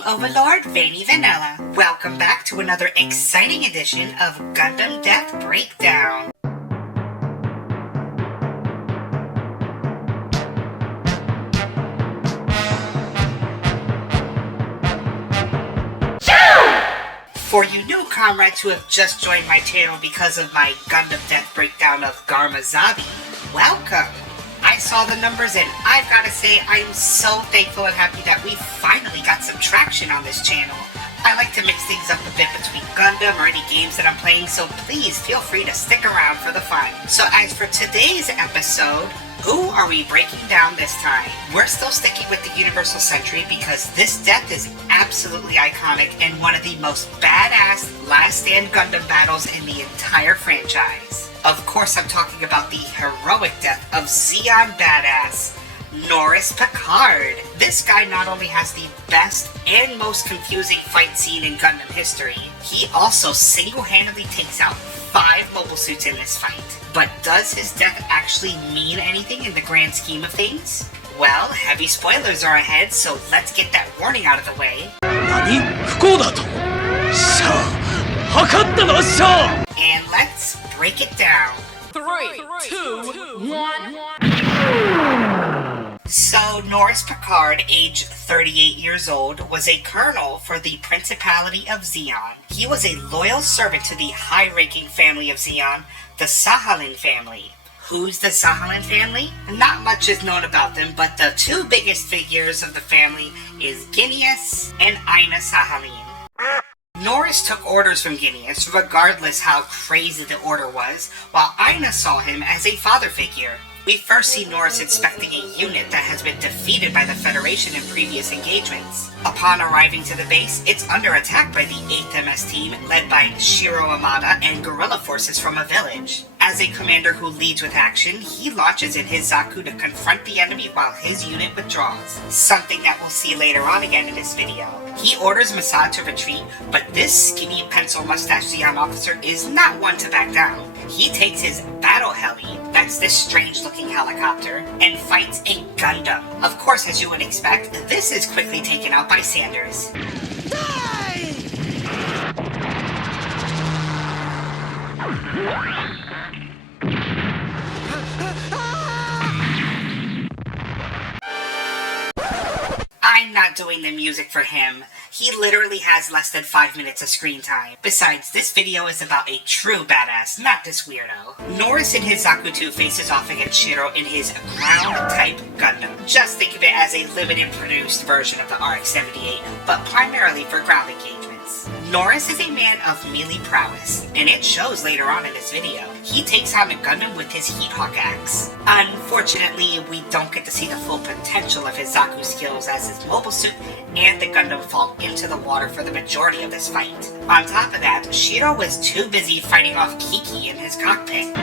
Game Overlord Veiny Vanilla. Welcome back to another exciting edition of Gundam Death Breakdown. For you new comrades who have just joined my channel because of my Gundam Death Breakdown of Garmazabi, welcome! I saw the numbers and I've gotta say I'm so thankful and happy that we finally got some traction on this channel. I like to mix things up a bit between Gundam or any games that I'm playing, so please feel free to stick around for the fun. So as for today's episode, who are we breaking down this time? We're still sticking with the Universal Sentry because this death is absolutely iconic and one of the most badass Last Stand Gundam battles in the entire franchise. Of course, I'm talking about the heroic death of Zeon Badass, Norris Peard. This guy not only has the best and most confusing fight scene in Gundam history, he also single-handedly takes out 5 mobile suits in this fight. But does his death actually mean anything in the grand scheme of things? Well, heavy spoilers are ahead, so let's get that warning out of the way. And let's break it down. 3, 2, 1. So, Norris Peard, age 38 years old, was a colonel for the Principality of Zeon. He was a loyal servant to the high-ranking family of Zeon, the Sahalin family. Who's the Sahalin family? Not much is known about them, but the 2 biggest figures of the family is Ginius and Aina Sahalin. Norris took orders from Ginius, regardless how crazy the order was, while Aina saw him as a father figure. We first see Norris inspecting a unit that has been defeated by the Federation in previous engagements. Upon arriving to the base, it's under attack by the 8th MS team, led by Shiro Amada and guerrilla forces from a village. As a commander who leads with action, he launches in his Zaku to confront the enemy while his unit withdraws, something that we'll see later on again in this video. He orders Masad to retreat, but this skinny pencil-mustache Zeon officer is not one to back down. He takes his battle heli, that's this strange-looking helicopter, and fights a Gundam. Of course, as you would expect, this is quickly taken out by Sanders. I'm not doing the music for him. He literally has less than 5 minutes of screen time. Besides, this video is about a true badass, not this weirdo. Norris in his Zaku 2 faces off against Shiro in his ground-type Gundam. Just think of it as a limited-produced version of the RX-78, but primarily for ground engagements. Norris is a man of melee prowess, and it shows later on in this video. He takes on a Gundam with his Heat Hawk axe. Unfortunately, we don't get to see the full potential of his Zaku skills as his mobile suit and the Gundam fall into the water for the majority of this fight. On top of that, Shiro was too busy fighting off Kiki in his cockpit.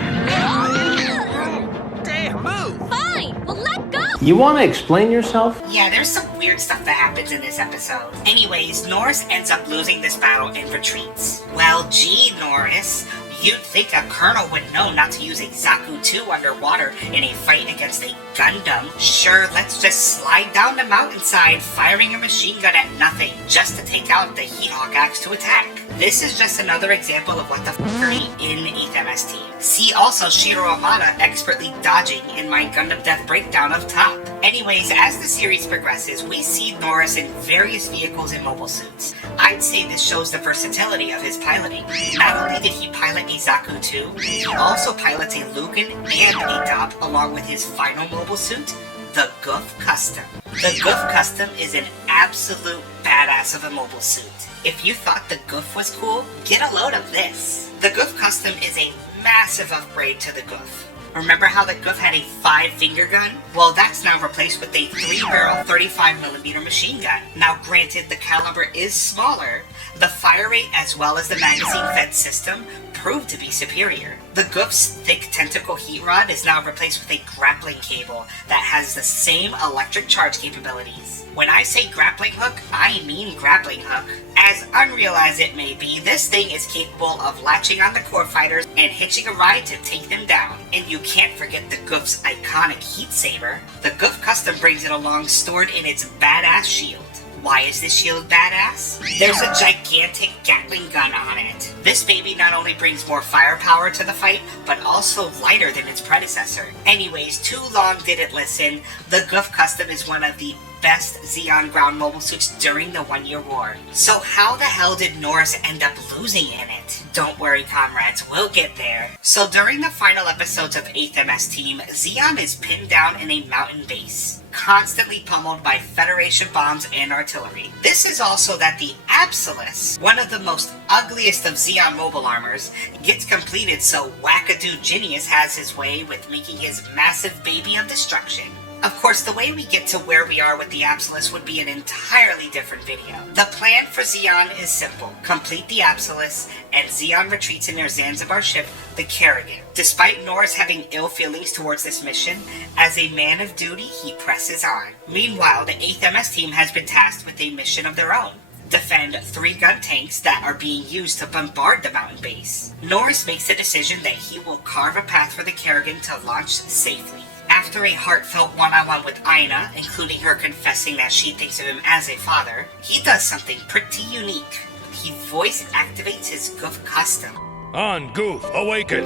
Damn, move! Fine, well let go! You want to explain yourself? Yeah, there's some weird stuff that happens in this episode. Anyways, Norris ends up losing this battle and retreats. Well, gee, Norris, you'd think a colonel would know not to use a Zaku 2 underwater in a fight against a Gundam. Sure, let's just slide down the mountainside firing a machine gun at nothing just to take out the Heat Hawk axe to attack. This is just another example of what the f***ery in the 8th MS team. See also Shiro Amada expertly dodging in my Gundam Death Breakdown of Top. Anyways, as the series progresses, we see Norris in various vehicles and mobile suits. I'd say this shows the versatility of his piloting. Not only did he pilot a Zaku 2, he also pilots a Lugan and a Dop along with his final mobile suit, the Goof Custom. The Goof Custom is an absolute badass of a mobile suit. If you thought the Goof was cool, get a load of this. The Goof Custom is a massive upgrade to the Goof. Remember how the Goof had a 5-finger gun? Well, that's now replaced with a 3-barrel 35mm machine gun. Now granted, the caliber is smaller, the fire rate as well as the magazine-fed system proved to be superior. The Goof's thick tentacle heat rod is now replaced with a grappling cable that has the same electric charge capabilities. When I say grappling hook, I mean grappling hook. As unreal as it may be, this thing is capable of latching on the core fighters and hitching a ride to take them down. And you can't forget the Goof's iconic heat saber. The Goof Custom brings it along stored in its badass shield. Why is this shield badass? There's a gigantic Gatling gun on it. This baby not only brings more firepower to the fight, but also lighter than its predecessor. Anyways, too long didn't listen. The Goof Custom is one of the best Zeon ground mobile suits during the 1 Year War. So how the hell did Norris end up losing in it? Don't worry comrades, we'll get there. So during the final episodes of 8th MS Team, Zeon is pinned down in a mountain base, constantly pummeled by Federation bombs and artillery. This is also that the Absolus, one of the most ugliest of Zeon mobile armors, gets completed so Wackadoo Genius has his way with making his massive baby of destruction. Of course, the way we get to where we are with the Absolus would be an entirely different video. The plan for Zeon is simple. Complete the Absolus, and Zeon retreats in their Zanzibar ship, the Kerrigan. Despite Norris having ill feelings towards this mission, as a man of duty, he presses on. Meanwhile, the 8th MS Team has been tasked with a mission of their own. Defend 3 gun tanks that are being used to bombard the mountain base. Norris makes the decision that he will carve a path for the Kerrigan to launch safely. After a heartfelt one-on-one with Aina, including her confessing that she thinks of him as a father, he does something pretty unique. He voice activates his Goof Custom. On Goof, awaken!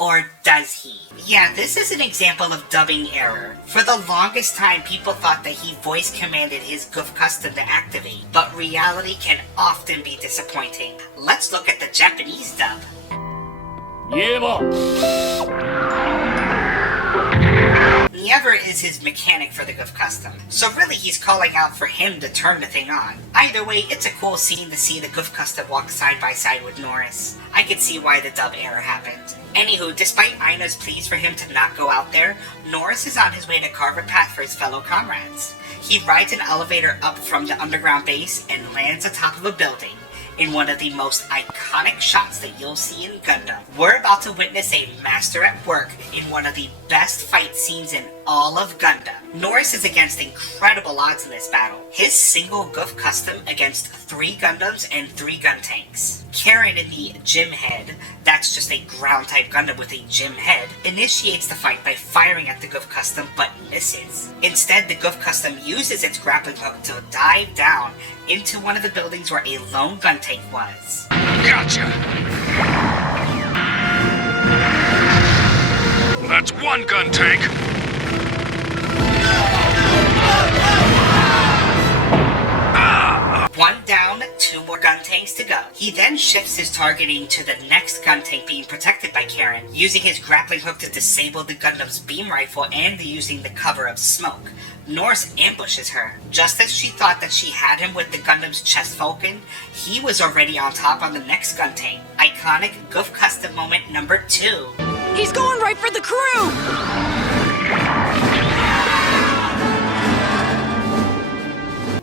Or does he? Yeah, this is an example of dubbing error. For the longest time, people thought that he voice commanded his Goof Custom to activate, but reality can often be disappointing. Let's look at the Japanese dub. Niever is his mechanic for the Goof Custom, so really he's calling out for him to turn the thing on. Either way, it's a cool scene to see the Goof Custom walk side by side with Norris. I can see why the dub error happened. Anywho, despite Aina's pleas for him to not go out there, Norris is on his way to carve a path for his fellow comrades. He rides an elevator up from the underground base and lands atop of a building, in one of the most iconic shots that you'll see in Gundam. We're about to witness a master at work in one of the best fight scenes in all of Gundam. Norris is against incredible odds in this battle. His single Goof Custom against 3 Gundams and 3 gun tanks. Karen in the Gym Head, that's just a ground type Gundam with a Gym Head, initiates the fight by firing at the Goof Custom but misses. Instead, the Goof Custom uses its grappling hook to dive down into one of the buildings where a lone gun tank was. Gotcha! That's 1 gun tank! One down, 2 more gun tanks to go. He then shifts his targeting to the next gun tank being protected by Karen, using his grappling hook to disable the Gundam's beam rifle and using the cover of smoke. Norris ambushes her. Just as she thought that she had him with the Gundam's chest falcon, he was already on top on the next gun tank. Iconic Goof Custom moment number 2. He's going right for the crew!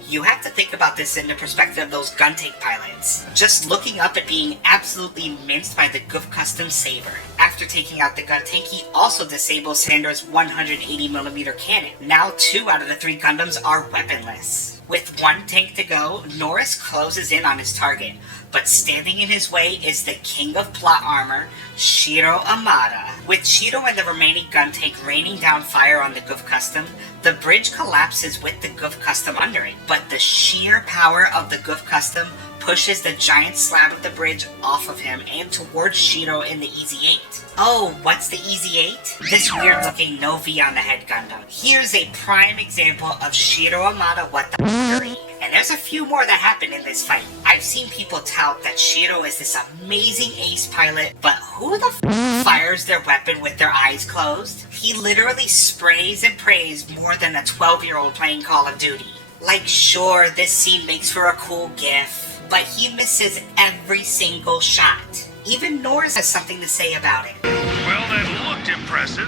You have to think about this in the perspective of those gun tank pilots. Just looking up at being absolutely minced by the Goof Custom Saber. After taking out the gun tank, he also disables Sandra's 180mm cannon. Now 2 out of the 3 Gundams are weaponless. With 1 tank to go, Norris closes in on his target, but standing in his way is the king of plot armor, Shiro Amada. With Shiro and the remaining gun tank raining down fire on the Goof Custom, the bridge collapses with the Goof Custom under it, but the sheer power of the Goof Custom pushes the giant slab of the bridge off of him and towards Shiro in the Easy 8. Oh, what's the Easy 8? This weird looking no V on the head Gundam. Here's a prime example of Shiro Amada what the f***ery. And there's a few more that happen in this fight. I've seen people tout that Shiro is this amazing ace pilot, but who the f*** fires their weapon with their eyes closed? He literally sprays and prays more than a 12-year-old playing Call of Duty. Like, sure, this scene makes for a cool gif, but he misses every single shot. Even Norris has something to say about it. Well, that looked impressive.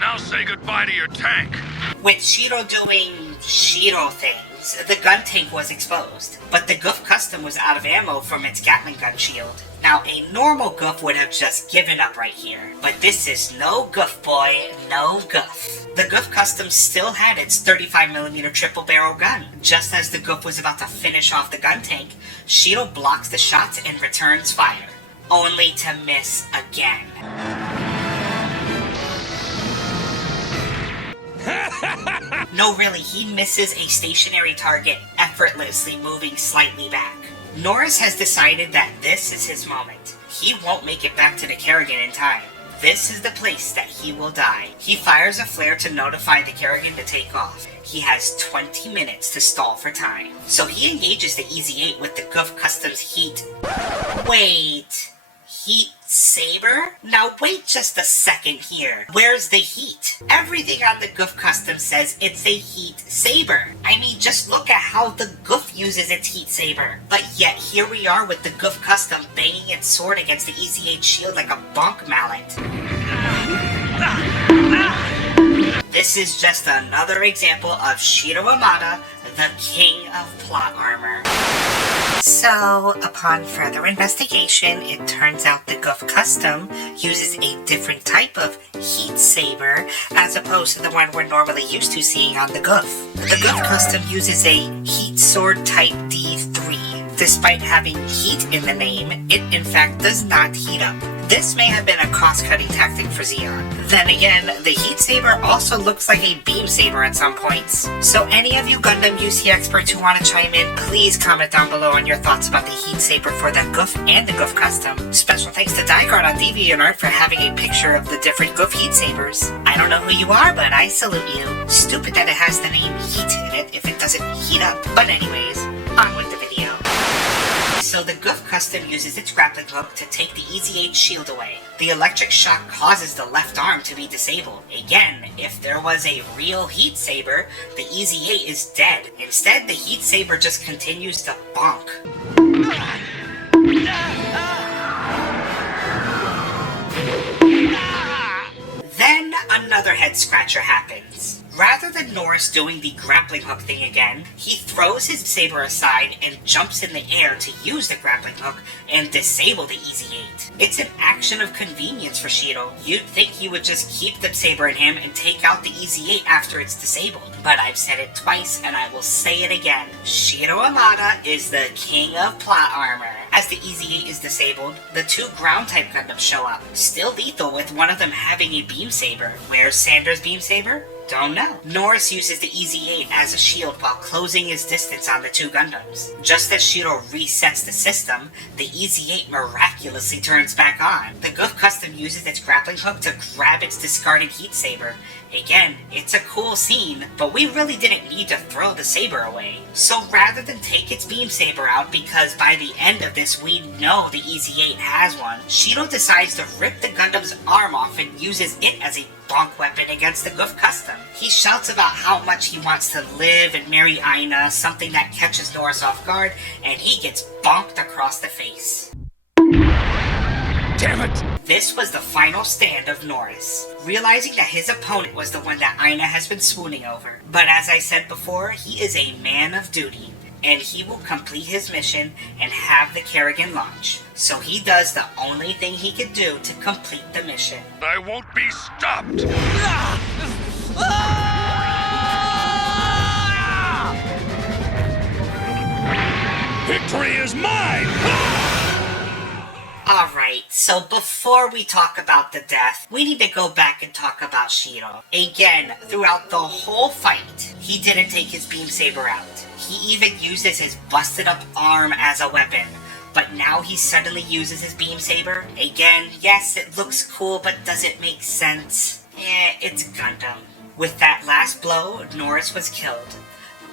Now say goodbye to your tank. With Shiro doing Shiro things, the gun tank was exposed, but the Goof Custom was out of ammo from its Gatling gun shield. Now, a normal Goof would have just given up right here, but this is no Goof, boy, no Goof. The Goof Custom still had its 35mm triple barrel gun. Just as the Goof was about to finish off the gun tank, Shiro blocks the shots and returns fire, only to miss again. No, really, he misses a stationary target, effortlessly moving slightly back. Norris has decided that this is his moment. He won't make it back to the Kerrigan in time. This is the place that he will die. He fires a flare to notify the Kerrigan to take off. He has 20 minutes to stall for time. So he engages the Easy-8 with the Goof Customs Heat... Wait... Heat Saber? Now wait just a second here. Where's the heat? Everything on the Goof Custom says it's a Heat Saber. I mean, just look at how the Goof uses its Heat Saber. But yet, here we are with the Goof Custom banging its sword against the Easy-8 shield like a bonk mallet. This is just another example of Shiro Amada, the king of plot armor. So, upon further investigation, it turns out the Goof Custom uses a different type of Heat Saber as opposed to the one we're normally used to seeing on the Goof. The Goof Custom uses a Heat Sword Type D3. Despite having heat in the name, it in fact does not heat up. This may have been a cost-cutting tactic for Zeon. Then again, the Heat Saber also looks like a Beam Saber at some points. So any of you Gundam UC experts who want to chime in, please comment down below on your thoughts about the Heat Saber for the Goof and the Goof Custom. Special thanks to DieGuard on DeviantArt for having a picture of the different Goof Heat Sabers. I don't know who you are, but I salute you. Stupid that it has the name Heat in it if it doesn't heat up. But anyways, on with the video. So the Goof Custom uses its grappling hook to take the Easy-8 shield away. The electric shock causes the left arm to be disabled. Again, if there was a real Heat Saber, the Easy-8 is dead. Instead, the Heat Saber just continues to bonk. Then another head scratcher happens. Rather than Norris doing the grappling hook thing again, he throws his saber aside and jumps in the air to use the grappling hook and disable the Easy-8. It's an action of convenience for Shiro. You'd think he would just keep the saber in him and take out the Easy-8 after it's disabled. But I've said it twice and I will say it again. Shiro Amada is the king of plot armor. As the Easy-8 is disabled, the two ground-type Gundams show up, still lethal with one of them having a beam saber. Where's Sander's beam saber? Don't know. Norris uses the Easy-8 as a shield while closing his distance on the two Gundams. Just as Shiro resets the system, the Easy-8 miraculously turns back on. The Goof Custom uses its grappling hook to grab its discarded Heat Saber. Again, it's a cool scene, but we really didn't need to throw the saber away. So rather than take its beam saber out, because by the end of this we know the Easy-8 has one, Shiro decides to rip the Gundam's arm off and uses it as a bonk weapon against the Goof Custom. He shouts about how much he wants to live and marry Aina, something that catches Norris off guard, and he gets bonked across the face. Damn it! This was the final stand of Norris, realizing that his opponent was the one that Aina has been swooning over. But as I said before, he is a man of duty, and he will complete his mission and have the Kerrigan launch. So he does the only thing he could do to complete the mission. I won't be stopped! Victory is mine! Alright, so before we talk about the death, we need to go back and talk about Shiro. Again, throughout the whole fight, he didn't take his beam saber out. He even uses his busted up arm as a weapon. But now he suddenly uses his beam saber. Again, yes, it looks cool, but does it make sense? It's Gundam. With that last blow, Norris was killed.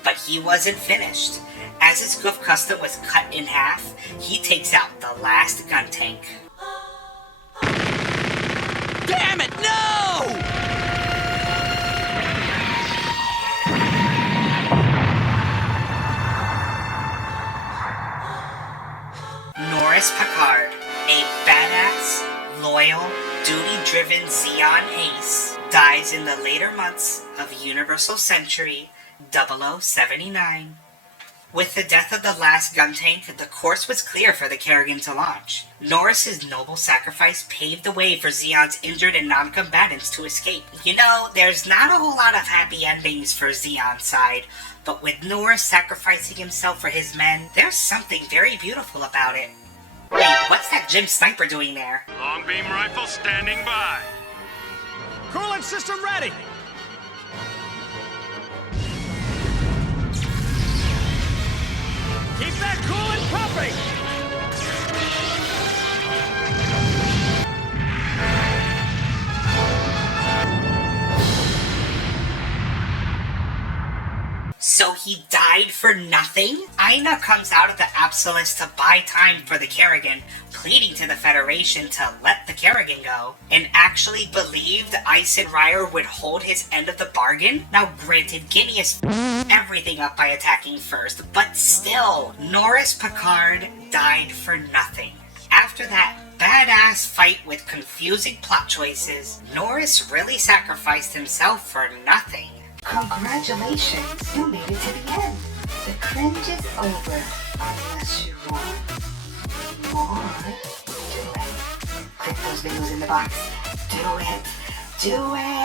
But he wasn't finished. As his Goof Custom was cut in half, he takes out the last gun tank. Damn it, no! Norris Peard, a badass, loyal, duty-driven Zeon ace, dies in the later months of Universal Century 0079. With the death of the last gun tank, the course was clear for the Kerrigan to launch. Norris's noble sacrifice paved the way for Zeon's injured and non-combatants to escape. You know, there's not a whole lot of happy endings for Zeon's side, but with Norris sacrificing himself for his men, there's something very beautiful about it. Wait, what's that Jim Sniper doing there? Long beam rifle standing by. Coolant system ready! Keep that cool and pumping! So he died for nothing? Aina comes out of the Absolus to buy time for the Kerrigan, pleading to the Federation to let the Kerrigan go, and actually believed Eisenreyer would hold his end of the bargain? Now granted, Guineas everything up by attacking first, but still, Norris Peard died for nothing. After that badass fight with confusing plot choices, Norris really sacrificed himself for nothing. Congratulations, you made it to the end. The cringe is over, unless you want more. Do it. Click those videos in the box. Do it. Do it.